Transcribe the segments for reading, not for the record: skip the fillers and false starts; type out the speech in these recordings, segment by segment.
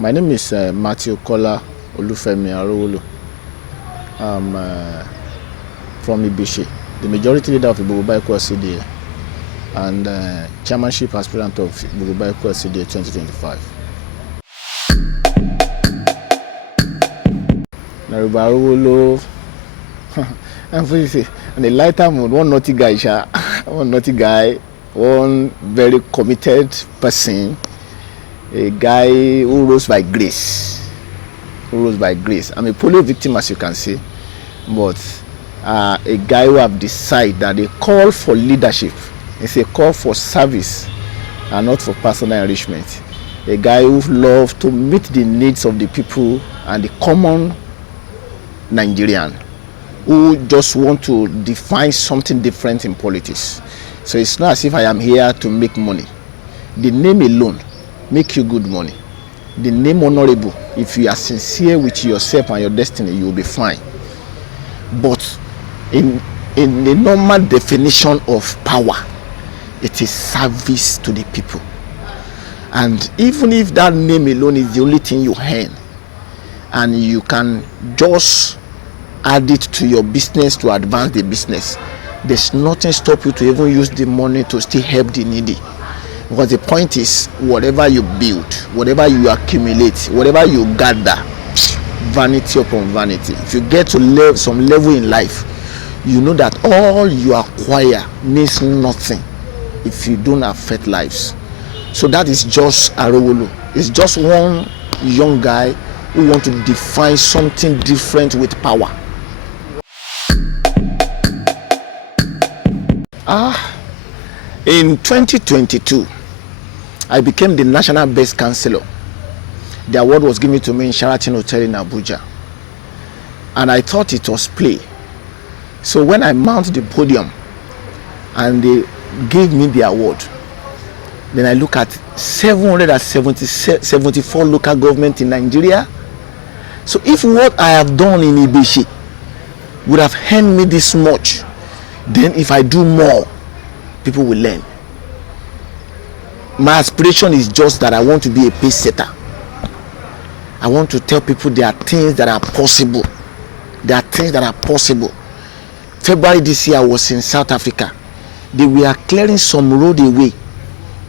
My name is Kola Olufemi Arowolo. I'm from Ibishi, the majority leader of Bayeku Lcda and chairmanship aspirant of Bayeku Lcda 2025. Arowolo, and a lighter mood, one naughty guy, one very committed person, a guy who rose by grace. I'm a polio victim, as you can see, but a guy who have decided that a call for leadership is a call for service and not for personal enrichment. A guy who loves to meet the needs of the people and the common Nigerian, who just want to define something different in politics. So it's not as if I am here to make money. The name alone make you good money. The name honorable, if you are sincere with yourself and your destiny, you will be fine. But in the normal definition of power, it is service to the people. And even if that name alone is the only thing you earn, and you can just add it to your business to advance the business, there's nothing stop you to even use the money to still help the needy. Because the point is, whatever you build, whatever you accumulate, whatever you gather, vanity upon vanity. If you get to some level in life, you know that all you acquire means nothing if you don't affect lives. So that is just Arowolo. It's just one young guy who wants to define something different with power. In 2022, I became the National Best Councillor. The award was given to me in Sheraton Hotel in Abuja. And I thought it was play. So when I mount the podium and they gave me the award, then I look at 774 local government in Nigeria. So if what I have done in Ibishi would have earned me this much, then if I do more, people will learn. My aspiration is just that I want to be a pace setter. I want to tell people there are things that are possible. February this year I was in South Africa. They were clearing some road away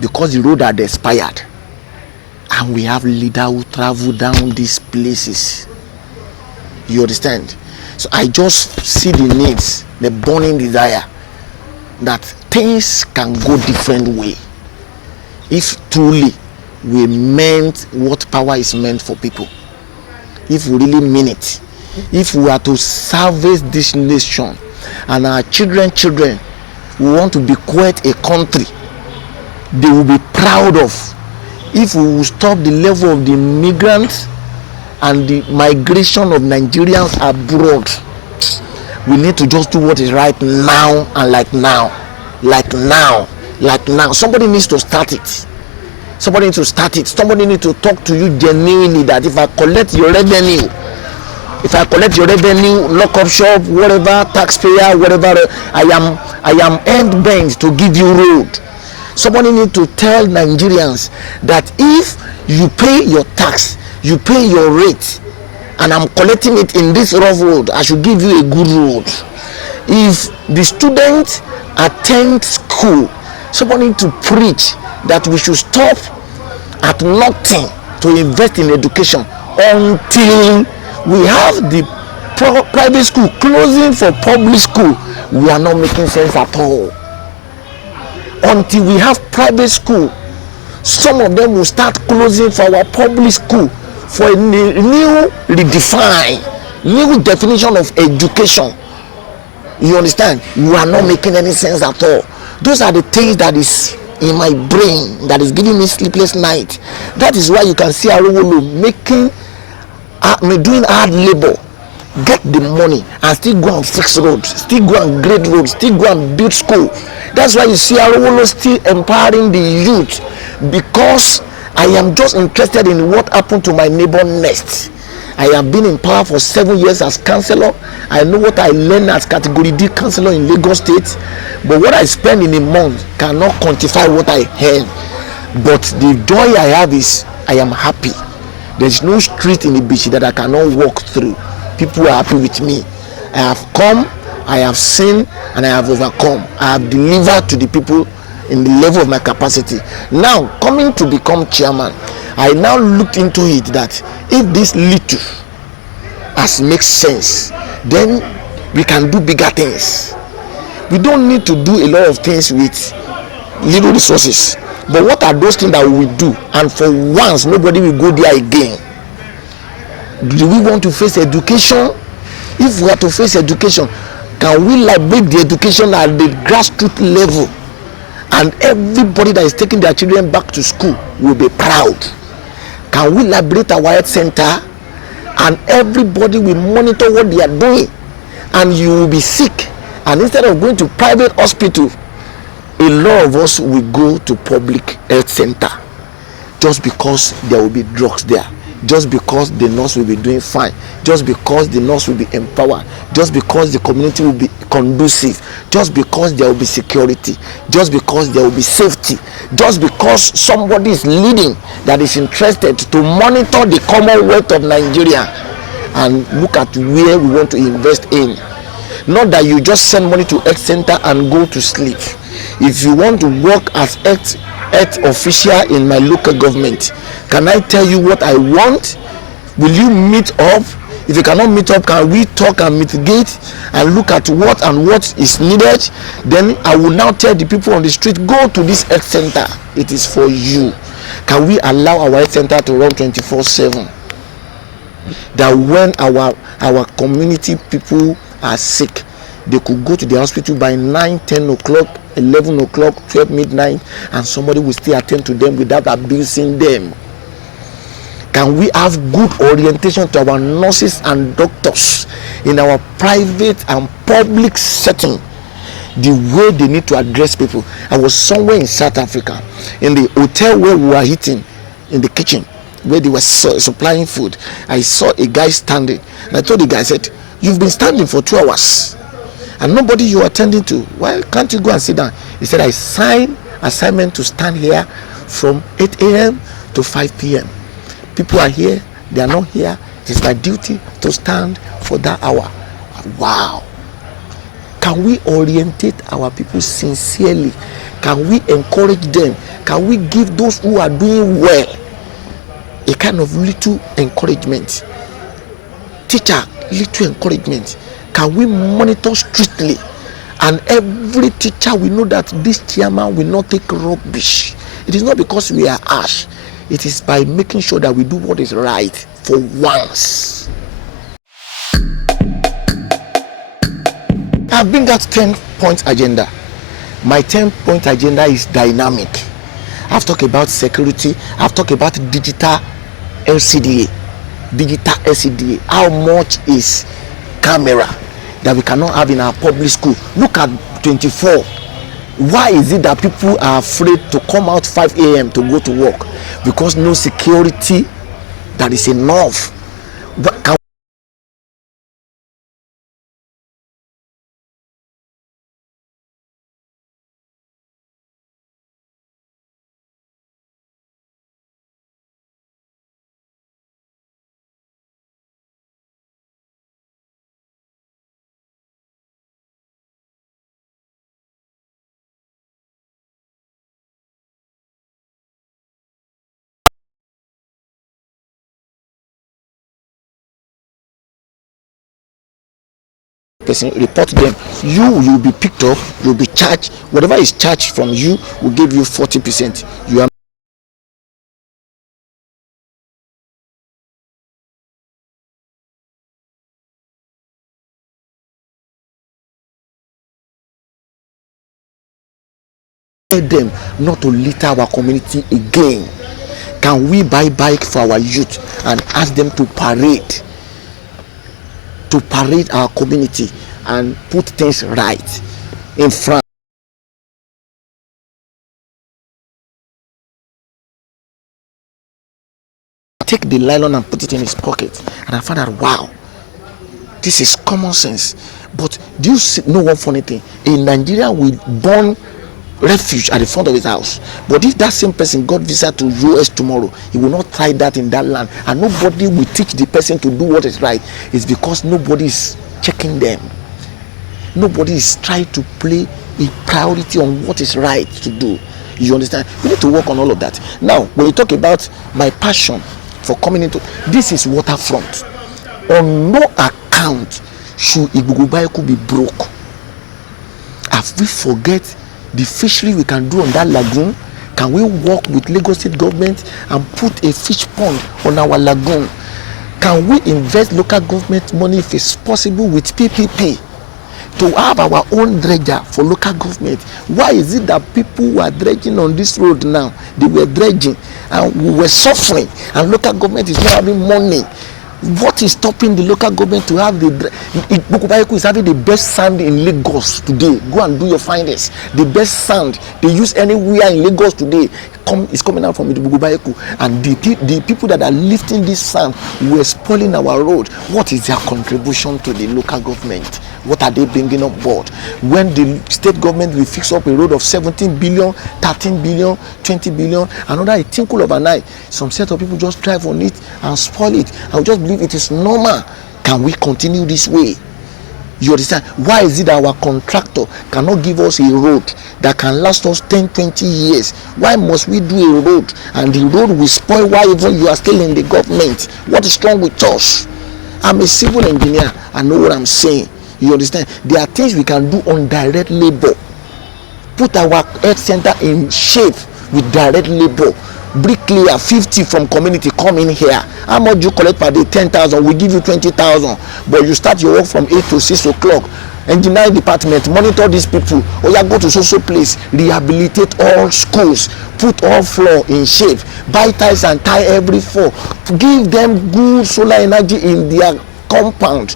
because the road had expired. And we have leaders who travel down these places. You understand? So I just see the needs, the burning desire that things can go different way. If truly we meant what power is meant for people, if we really mean it, if we are to service this nation and our children, we want to bequeath a country they will be proud of. If we will stop the level of the migrants and the migration of Nigerians abroad, we need to just do what is right now and like now. Somebody needs to start it. Somebody needs to talk to you genuinely that if I collect your revenue, lock up shop, whatever, taxpayer, whatever, I am end bent to give you road. Somebody needs to tell Nigerians that if you pay your tax, you pay your rate, and I'm collecting it in this rough road, I should give you a good road. If the students attend school, somebody needs to preach that we should stop at nothing to invest in education until we have the private school closing for public school. We are not making sense at all. Until we have private school, some of them will start closing for our public school for a new definition of education. You understand? You are not making any sense at all. Those are the things that is in my brain that is giving me sleepless night. That is why you can see Arowolo doing hard labor, get the money and still go and fix roads, still go and grade roads, still go and build school. That's why you see Arowolo still empowering the youth, because I am just interested in what happened to my neighbor next. I have been in power for 7 years as councillor. I know what I learned as category D councillor in Lagos State, but what I spend in a month cannot quantify what I earn. But the joy I have is I am happy There's no street in Ibishi that I cannot walk through. People are happy with me. I have come, I have seen, and I have overcome. I have delivered to the people in the level of my capacity. Now, coming to become chairman, I now looked into it that if this little as makes sense, then we can do bigger things. We don't need to do a lot of things with little resources. But what are those things that we will do? And for once, nobody will go there again. Do we want to face education? If we are to face education, can we liberate the education at the grassroots level? And everybody that is taking their children back to school will be proud. Can we liberate our health center? And everybody will monitor what they are doing. And you will be sick. And instead of going to private hospital, a lot of us will go to public health center just because there will be drugs there, just because the nurse will be doing fine, just because the nurse will be empowered, just because the community will be conducive, just because there will be security, just because there will be safety, just because somebody is leading that is interested to monitor the Commonwealth of Nigeria and look at where we want to invest in. Not that you just send money to health center and go to sleep. If you want to work as health official in my local government, can I tell you what I want? Will you meet up? If you cannot meet up, can we talk and mitigate and look at what is needed? Then I will now tell the people on the street, go to this health center. It is for you. Can we allow our health center to run 24/7? That when our community people are sick, they could go to the hospital by 9, 10 o'clock, 11 o'clock, 12 midnight, and somebody will still attend to them without abusing them. Can we have good orientation to our nurses and doctors in our private and public setting, the way they need to address people? I was somewhere in South Africa, in the hotel where we were eating, in the kitchen, where they were supplying food. I saw a guy standing, and I told the guy, I said, "You've been standing for 2 hours. And nobody you are attending to. Why can't you go and sit down?" He said, "I signed assignment to stand here from 8 a.m. to 5 p.m. People are here, they are not here. It is my duty to stand for that hour." Wow. Can we orientate our people sincerely? Can we encourage them? Can we give those who are doing well a kind of little encouragement? Teacher, little encouragement. Can we monitor strictly? And every teacher will know that this chairman will not take rubbish. It is not because we are harsh. It is by making sure that we do what is right for once. I bring out 10-point agenda. My 10-point agenda is dynamic. I've talked about security. I've talked about digital LCDA. How much is camera that we cannot have in our public school? Look at 24. Why is it that people are afraid to come out 5 a.m. to go to work? Because no security that is enough. But person report them, you will be picked up, you'll be charged. Whatever is charged from you will give you 40%. You are them not to litter our community again. Can we buy bike for our youth and ask them to parade our community and put things right in front? Take the nylon and put it in his pocket, and I found out, wow, this is common sense. But do you know one funny thing? In Nigeria, we burn refuge at the front of his house. But if that same person got visa to US tomorrow, he will not try that in that land, and nobody will teach the person to do what is right. It's because nobody is checking them. Nobody is trying to play a priority on what is right to do. You understand? We need to work on all of that. Now, when you talk about my passion for coming into this, is waterfront. On no account should Bayeku be broke. Have we forget the fishery we can do on that lagoon? Can we work with Lagos State government and put a fish pond on our lagoon? Can we invest local government money, if it's possible, with PPP to have our own dredger for local government? Why is it that people who are dredging on this road now, they were dredging and we were suffering, and local government is not having money? What is stopping the local government to have the Bayeku is having the best sand in Lagos today? Go and do your findings. The best sand they use anywhere in Lagos today is coming out from Bayeku, and the people that are lifting this sand were spoiling our road. What is their contribution to the local government? What are they bringing on board? When the state government will fix up a road of 17 billion, 13 billion, 20 billion, another a tinkle of an eye, some set of people just drive on it and spoil it. I just believe it is normal. Can we continue this way? You understand? Why is it that our contractor cannot give us a road that can last us 10, 20 years? Why must we do a road and the road will spoil while even you are still in the government? What is wrong with us? I'm a civil engineer. I know what I'm saying. You understand? There are things we can do on direct labor. Put our health center in shape with direct labor. Bricklayer 50 from community come in here. How much do you collect per day? 10,000. We give you 20,000. But you start your work from 8 to 6 o'clock. Engineering department monitor these people. Or you go to social place, rehabilitate all schools, put all floor in shape, buy ties and tie every floor, give them good solar energy in their compound.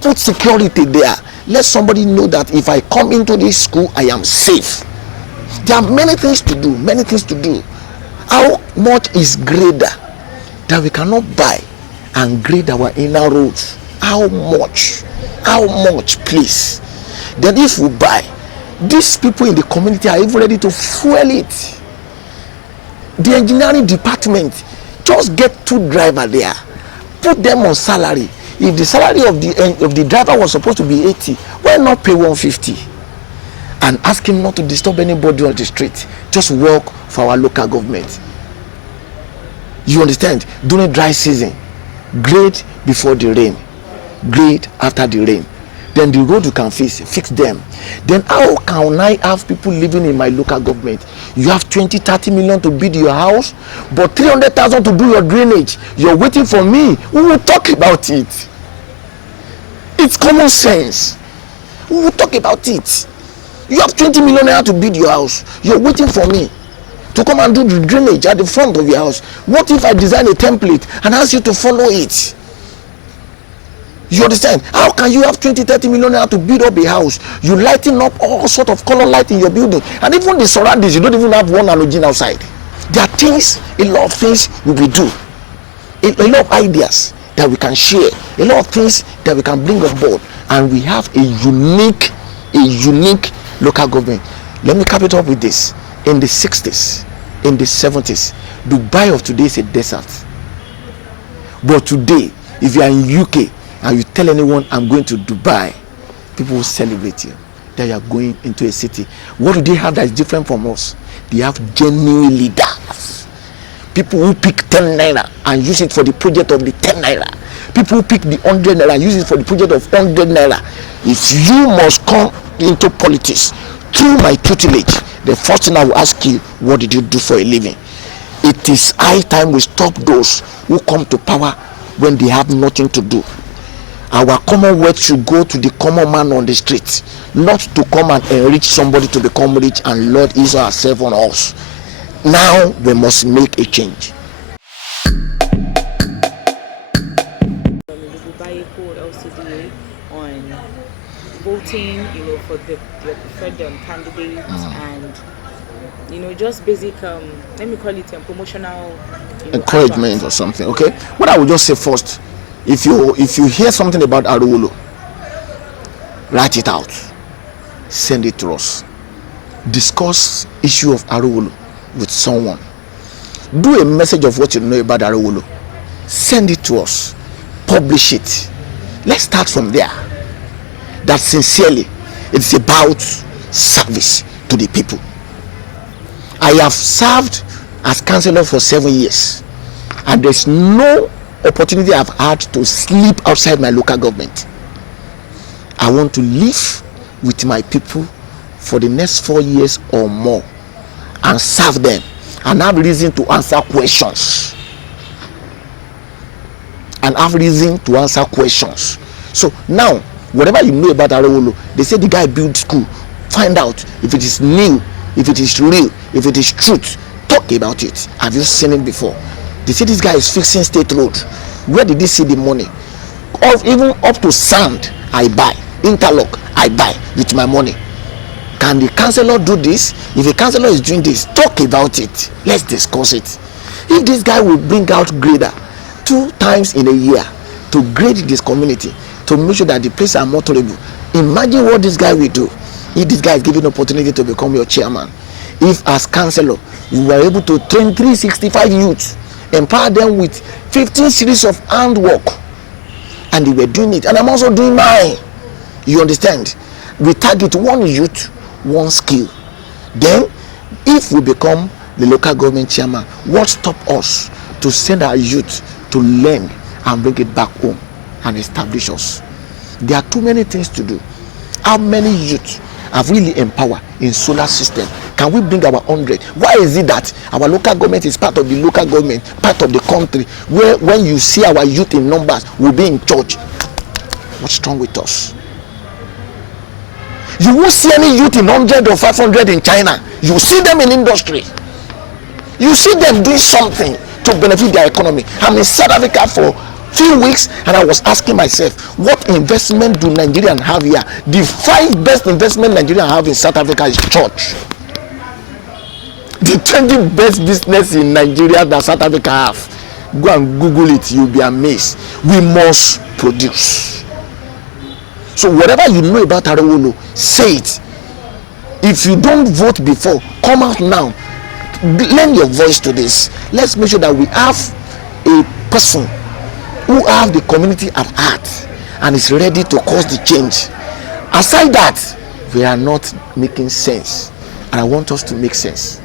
Put security there. Let somebody know that if I come into this school, I am safe. There are many things to do, many things to do. How much is grader that we cannot buy and grade our inner roads? How much? How much, please? Then if we buy, these people in the community are even ready to fuel it. The engineering department, just get 2 drivers there. Put them on salary. If the salary of the driver was supposed to be 80, why not pay 150? And ask him not to disturb anybody on the street. Just work for our local government. You understand? During dry season, grade before the rain, grade after the rain. Then the road you can fix them. Then how can I have people living in my local government? You have 20, 30 million to build your house, but 300,000 to do your drainage. You're waiting for me. We will talk about it. It's common sense. We will talk about it. You have 20 million naira to build your house. You're waiting for me to come and do the drainage at the front of your house. What if I design a template and ask you to follow it? You understand? How can you have 20, 30 million naira to build up a house? You lighting up all sort of color light in your building, and even the surroundings, you don't even have one halogen outside. There are things, a lot of things we will do, a lot of ideas that we can share, a lot of things that we can bring on board, and we have a unique local government. Let me cap it up with this. In the 60s, in the 70s, Dubai of today is a desert. But today, if you are in UK and you tell anyone I'm going to Dubai, people will celebrate you that you are going into a city. What do they have that is different from us? They have genuine leaders. People who pick 10 naira and use it for the project of the 10 naira. People who pick the 100 naira and use it for the project of 100 naira. If you must come into politics through my tutelage, the first thing I will ask you, what did you do for a living? It is high time we stop those who come to power when they have nothing to do. Our commonwealth should go to the common man on the street, not to come and enrich somebody to become rich and Lord is ourselves on us. Now we must make a change. Bayeku Lcda on voting, for the preferred candidates and just basic let me call it promotional encouragement advance or something. Okay, what I would just say first, if you hear something about Arowolo, write it out, send it to us. discuss issue of Arowolo with someone, do a message of what you know about Arowolo, send it to us, publish it. Let's start from there. That sincerely it's about service to the people. I have served as councillor for 7 years, and there's no opportunity I've had to sleep outside my local government. I want to live with my people for the next 4 years or more and serve them and have reason to answer questions. So now, whatever you know about Arowolo, they say the guy built school. Find out if it is new, if it is real, if it is truth. Talk about it. Have you seen it before? They say this guy is fixing state road. Where did they see the money? Even up to sand, I buy. Interlock, I buy with my money. Can the councillor do this? If a councillor is doing this, talk about it. Let's discuss it. If this guy will bring out grader 2 times in a year to grade this community, to make sure that the places are more tolerable, imagine what this guy will do. If this guy is given opportunity to become your chairman, if as councillor you were able to train 365 youths, empower them with 15 series of handwork, and they were doing it, and I'm also doing mine. You understand? We target 1 youth, 1 skill. Then if we become the local government chairman, what stop us to send our youth to learn and bring it back home and establish us? There are too many things to do. How many youth have really empowered in solar system? Can we bring our 100? Why is it that our local government is part of the local government, part of the country, where when you see our youth in numbers will be in church? What's wrong with us? You won't see any youth in 100 or 500 in China. You see them in industry. You see them doing something to benefit their economy. I'm in South Africa for few weeks, and I was asking myself, what investment do Nigerians have here? The 5 best investment Nigerians have in South Africa is church. The 20 best business in Nigeria that South Africa have, go and Google it, you'll be amazed. We must produce. So whatever you know about Arowolo, say it. If you don't vote before, come out now. Lend your voice to this. Let's make sure that we have a person who have the community at heart and is ready to cause the change. Aside that, we are not making sense, and I want us to make sense.